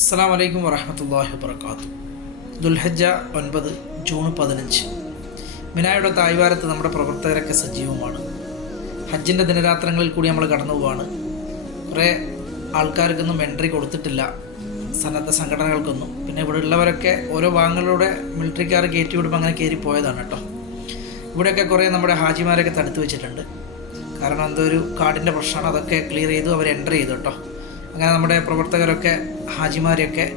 അസ്സാം വലൈക്കും വറഹമത്തല്ലാഹി വർക്കാത്തു ദുൽഹജ്ജ ഒൻപത് ജൂൺ പതിനഞ്ച്. മിനായുടെ തായ്വാരത്ത് നമ്മുടെ പ്രവർത്തകരൊക്കെ സജീവമാണ്. ഹജ്ജിന്റെ ദിനരാത്രങ്ങളിൽ കൂടി നമ്മൾ കടന്നു പോവാണ്. കുറേ ആൾക്കാർക്കൊന്നും എൻട്രി കൊടുത്തിട്ടില്ല. സന്നദ്ധ സംഘടനകൾക്കൊന്നും. പിന്നെ ഇവിടെ ഉള്ളവരൊക്കെ ഓരോ ഭാഗങ്ങളിലൂടെ മിലിറ്ററിക്കാർ കയറ്റി വിടുമ്പോൾ അങ്ങനെ കയറി പോയതാണ് കേട്ടോ. ഇവിടെയൊക്കെ കുറേ നമ്മുടെ ഹാജിമാരൊക്കെ തടുത്തു വെച്ചിട്ടുണ്ട്. കാരണം എന്തോ ഒരു കാർഡിന്റെ പ്രശ്നമാണ്. അതൊക്കെ ക്ലിയർ ചെയ്തു അവർ എന്റർ ചെയ്തു കേട്ടോ. അങ്ങനെ നമ്മുടെ പ്രവർത്തകരൊക്കെ ഹാജിമാരെയൊക്കെ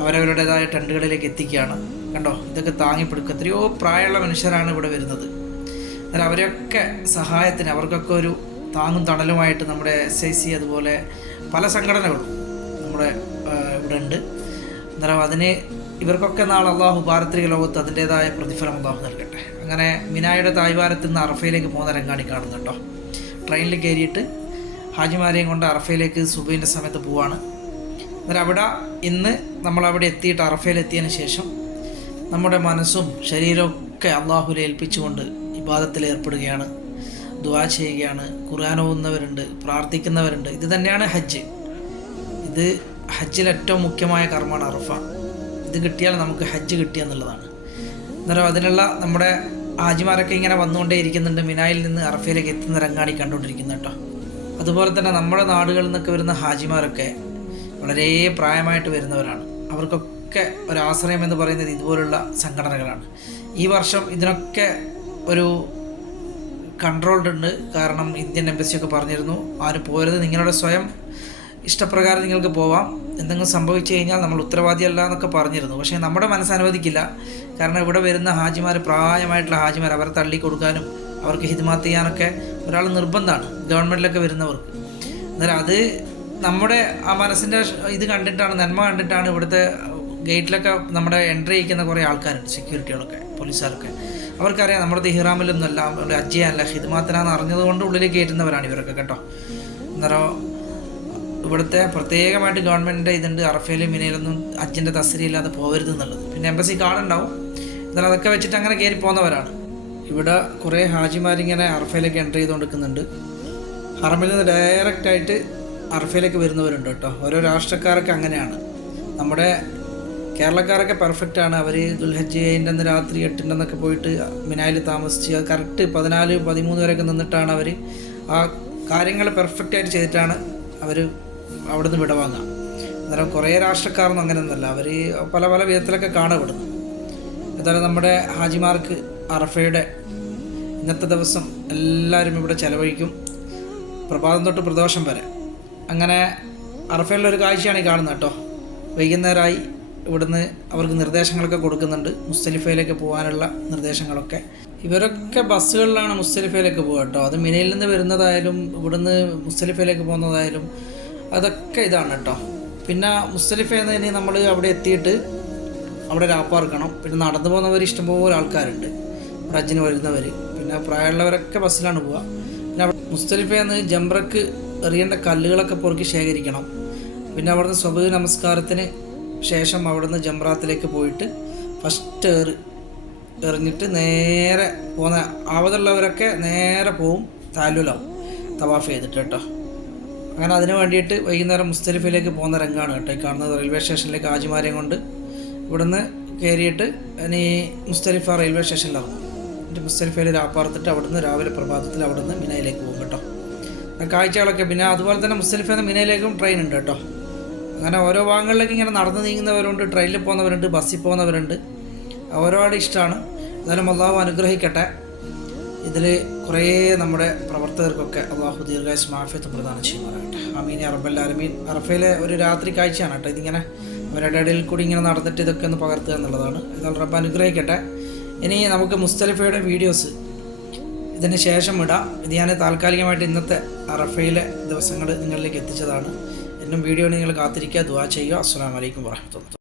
അവരവരുടേതായ ടെന്റുകളിലേക്ക് എത്തിക്കുകയാണ്. കണ്ടോ? ഇതൊക്കെ താങ്ങിപ്പിടുക്കുക എത്രയോ പ്രായമുള്ള മനുഷ്യരാണ് ഇവിടെ വരുന്നത്. എന്നാൽ അവരെയൊക്കെ സഹായത്തിന് അവർക്കൊക്കെ ഒരു താങ്ങും തണലുമായിട്ട് നമ്മുടെ എസ് ഐ സി അതുപോലെ പല സംഘടനകളും നമ്മുടെ ഇവിടെ ഉണ്ട്. അന്നേരം അതിന് ഇവർക്കൊക്കെ നാളെ അള്ളാഹു പാരത്രിക ലോകത്ത് അതിന്റേതായ പ്രതിഫലം അള്ളാഹു നൽകട്ടെ. അങ്ങനെ മിനായുടെ തായ്വാരത്ത് നിന്ന് അറഫയിലേക്ക് പോകുന്ന രംഗാണി കാണുന്നുണ്ടോ? ട്രെയിനിൽ കയറിയിട്ട് ഹാജിമാരെയും കൊണ്ട് അറഫയിലേക്ക് സുബൈന്റെ സമയത്ത് പോവാണ്. അന്നേരം അവിടെ ഇന്ന് നമ്മളവിടെ എത്തിയിട്ട് അറഫയിലെത്തിയതിന് ശേഷം നമ്മുടെ മനസ്സും ശരീരവും ഒക്കെ അള്ളാഹുലെ ഏൽപ്പിച്ചുകൊണ്ട് ഇബാദത്തിൽ ഏർപ്പെടുകയാണ്. ദുവാ ചെയ്യുകയാണ്. ഖുർആൻ ഓതുന്നവരുണ്ട് പ്രാർത്ഥിക്കുന്നവരുണ്ട്. ഇത് തന്നെയാണ് ഹജ്ജ്. ഇത് ഹജ്ജിൽ ഏറ്റവും മുഖ്യമായ കർമ്മമാണ് അറഫ. ഇത് കിട്ടിയാൽ നമുക്ക് ഹജ്ജ് കിട്ടിയെന്നുള്ളതാണ് അന്നേരം അതിനുള്ള നമ്മുടെ ഹാജിമാരൊക്കെ ഇങ്ങനെ വന്നുകൊണ്ടേ ഇരിക്കുന്നുണ്ട് മിനായിൽ നിന്ന് അറഫയിലേക്ക് എത്തുന്ന രംഗാണി കണ്ടുകൊണ്ടിരിക്കുന്നത് കേട്ടോ. അതുപോലെ തന്നെ നമ്മുടെ നാടുകളിൽ നിന്നൊക്കെ വരുന്ന ഹാജിമാരൊക്കെ വളരെ പ്രായമായിട്ട് വരുന്നവരാണ്. അവർക്കൊക്കെ ഒരാശ്രയം എന്ന് പറയുന്നത് ഇതുപോലുള്ള സംഘടനകളാണ്. ഈ വർഷം ഇതിനൊക്കെ ഒരു കൺട്രോൾഡ് ഉണ്ട്. കാരണം ഇന്ത്യൻ എംബസിയൊക്കെ പറഞ്ഞിരുന്നു ആരും പോരുത് നിങ്ങളുടെ സ്വയം ഇഷ്ടപ്രകാരം നിങ്ങൾക്ക് പോവാം. എന്തെങ്കിലും സംഭവിച്ചു കഴിഞ്ഞാൽ നമ്മൾ ഉത്തരവാദിയല്ല എന്നൊക്കെ പറഞ്ഞിരുന്നു. പക്ഷേ നമ്മുടെ മനസ്സ് അനുവദിക്കില്ല. കാരണം ഇവിടെ വരുന്ന ഹാജിമാർ പ്രായമായിട്ടുള്ള ഹാജിമാർ അവരെ തള്ളി കൊടുക്കാനും അവർക്ക് ഹിദ്മാത്ത് ചെയ്യാനൊക്കെ ഒരാൾ നിർബന്ധമാണ് ഗവൺമെന്റിലൊക്കെ വരുന്നവർക്ക്. അന്നേരം അത് നമ്മുടെ ആ മനസ്സിന്റെ ഇത് കണ്ടിട്ടാണ് നന്മ കണ്ടിട്ടാണ് ഇവിടുത്തെ ഗേറ്റിലൊക്കെ നമ്മുടെ എൻട്രി ചെയ്യിക്കുന്ന കുറേ ആൾക്കാരുണ്ട് സെക്യൂരിറ്റികളൊക്കെ പോലീസുകാരൊക്കെ. അവർക്കറിയാം നമ്മുടെ തിഹിറാമിലൊന്നുമല്ല നമ്മുടെ അജ്ജയല്ല ഹിദ്മാത്തിനാന്ന് അറിഞ്ഞതുകൊണ്ട് ഉള്ളിലേക്ക് കയറ്റുന്നവരാണ് ഇവരൊക്കെ കേട്ടോ. അന്നേരം ഇവിടുത്തെ പ്രത്യേകമായിട്ട് ഗവൺമെന്റിന്റെ ഇതുണ്ട് അറഫയിലും മിനയിലൊന്നും അജ്ജിന്റെ തസ്തിരിയില്ലാതെ പോകരുത് എന്നുള്ളത്. പിന്നെ എംബസി കാർഡ് ഉണ്ടാവും എന്നാൽ അതൊക്കെ വെച്ചിട്ട് അങ്ങനെ കയറി പോകുന്നവരാണ് ഇവിടെ കുറേ ഹാജിമാരിങ്ങനെ അർഫയിലേക്ക് എന്റർ ചെയ്തുകൊണ്ടിരിക്കുന്നുണ്ട്. ഹറമിൽ നിന്ന് ഡയറക്റ്റായിട്ട് അർഫയിലേക്ക് വരുന്നവരുണ്ട് കേട്ടോ. ഓരോ രാഷ്ട്രക്കാരൊക്കെ അങ്ങനെയാണ്. നമ്മുടെ കേരളക്കാരൊക്കെ പെർഫെക്റ്റ് ആണ്. അവർ ദുൽഹജ്ജിന്റെ അന്ന് രാത്രി എട്ടിന്റെ അന്നൊക്കെ പോയിട്ട് മിനായിൽ താമസിച്ച് കറക്റ്റ് പതിനാല് പതിമൂന്ന് വരെയൊക്കെ നിന്നിട്ടാണ് അവർ ആ കാര്യങ്ങൾ പെർഫെക്റ്റ് ആയിട്ട് ചെയ്തിട്ടാണ് അവർ അവിടെ നിന്ന് വിടവാങ്ങുക. അന്നേരം കുറേ രാഷ്ട്രക്കാരൊന്നും അങ്ങനെയൊന്നുമല്ല. അവർ പല പല വിധത്തിലൊക്കെ കാണപ്പെടുന്നു. എന്തായാലും നമ്മുടെ ഹാജിമാർക്ക് അറഫയുടെ ഇന്നത്തെ ദിവസം എല്ലാവരും ഇവിടെ ചെലവഴിക്കും. പ്രഭാതം തൊട്ട് പ്രദോഷം വരെ. അങ്ങനെ അറഫയിലുള്ള ഒരു കാഴ്ചയാണ് ഈ കാണുന്നത് കേട്ടോ. വൈകുന്നേരമായി ഇവിടുന്ന് അവർക്ക് നിർദ്ദേശങ്ങളൊക്കെ കൊടുക്കുന്നുണ്ട്. മുസ്തലിഫയിലേക്ക് പോകാനുള്ള നിർദ്ദേശങ്ങളൊക്കെ. ഇവരൊക്കെ ബസ്സുകളിലാണ് മുസ്തലിഫയിലേക്ക് പോകുക കേട്ടോ. അത് മിനയിൽ നിന്ന് വരുന്നതായാലും ഇവിടുന്ന് മുസ്തലിഫയിലേക്ക് പോകുന്നതായാലും അതൊക്കെ ഇതാണ് കേട്ടോ. പിന്നെ മുസ്തലിഫ നിന്ന് ഇനി നമ്മൾ അവിടെ എത്തിയിട്ട് അവിടെ രാപ്പാർക്കണം പിന്നെ നടന്നു പോകുന്നവർ ഇഷ്ടംപോലെ ആൾക്കാരുണ്ട്. അജ്ജിന് വരുന്നവർ പിന്നെ പ്രായമുള്ളവരൊക്കെ ബസ്സിലാണ് പോവുക പിന്നെ അവിടെ മുസ്തലിഫയെന്ന് ജംറക്ക് എറിയേണ്ട കല്ലുകളൊക്കെ പൊറുക്കി ശേഖരിക്കണം. പിന്നെ അവിടുന്ന് സ്വഭവ നമസ്കാരത്തിന് ശേഷം അവിടുന്ന് ജംറാത്തിലേക്ക് പോയിട്ട് ഫസ്റ്റ് എറി എറിഞ്ഞിട്ട് നേരെ പോകുന്ന ആവതുള്ളവരൊക്കെ നേരെ പോവും താലൂലാവും തവാഫ് ചെയ്തിട്ട് കേട്ടോ. അങ്ങനെ അതിന് വേണ്ടിയിട്ട് വൈകുന്നേരം മുസ്തലിഫയിലേക്ക് പോകുന്ന രംഗമാണ് കേട്ടോ. ഈ കാണുന്നത് റെയിൽവേ സ്റ്റേഷനിലേക്ക് ആജിമാരെയും കൊണ്ട് ഇവിടുന്ന് കയറിയിട്ട് ഇനി മുസ്തലിഫ റെയിൽവേ എന്നിട്ട് മുസ്തലിഫയിൽ രാപ്പാർത്തിട്ട് അവിടുന്ന് രാവിലെ പ്രഭാതത്തിൽ അവിടുന്ന് മിനയിലേക്ക് പോകും കേട്ടോ. കാഴ്ചകളൊക്കെ പിന്നെ അതുപോലെ തന്നെ മുസ്തലിഫയിൽ നിന്ന് മിനയിലേക്കും ട്രെയിൻ ഉണ്ട് കേട്ടോ. അങ്ങനെ ഓരോ ഭാഗങ്ങളിലേക്ക് ഇങ്ങനെ നടന്നു നീങ്ങുന്നവരുണ്ട് ട്രെയിനിൽ പോകുന്നവരുണ്ട് ബസ്സിൽ പോകുന്നവരുണ്ട്. ഓരോട് ഇഷ്ടമാണ്. എന്നാലും അള്ളാഹു അനുഗ്രഹിക്കട്ടെ. ഇതിൽ കുറേ നമ്മുടെ പ്രവർത്തകർക്കൊക്കെ അള്ളാഹു ദീർഘായുസ് മാഫിയത്ത് പ്രദാനം ചെയ്യുമാറാകട്ടെ. അമീൻ അറബല്ല അലമീൻ അറഫയിലെ ഒരു രാത്രി കാഴ്ചയാണ് കേട്ടോ ഇതിങ്ങനെ. അവരുടെ ഇടയിൽ കൂടി ഇങ്ങനെ നടന്നിട്ട് ഇതൊക്കെ ഒന്ന് പകർത്തുക എന്നുള്ളതാണ്. എന്നാൽ റബ്ബ് അനുഗ്രഹിക്കട്ടെ. ഇനി നമുക്ക് മുസ്തലിഫയുടെ വീഡിയോസ് ഇതിന് ശേഷം ഇടാം. ഇത് ഞാൻ താൽക്കാലികമായിട്ട് ഇന്നത്തെ അറഫയിലെ ദിവസങ്ങൾ നിങ്ങളിലേക്ക് എത്തിച്ചതാണ്. എന്നും വീഡിയോ നിങ്ങൾ കാത്തിരിക്കുക ദുവാ ചെയ്യുക. അസ്സാം വലൈക്കും വാഹമത്തുള്ള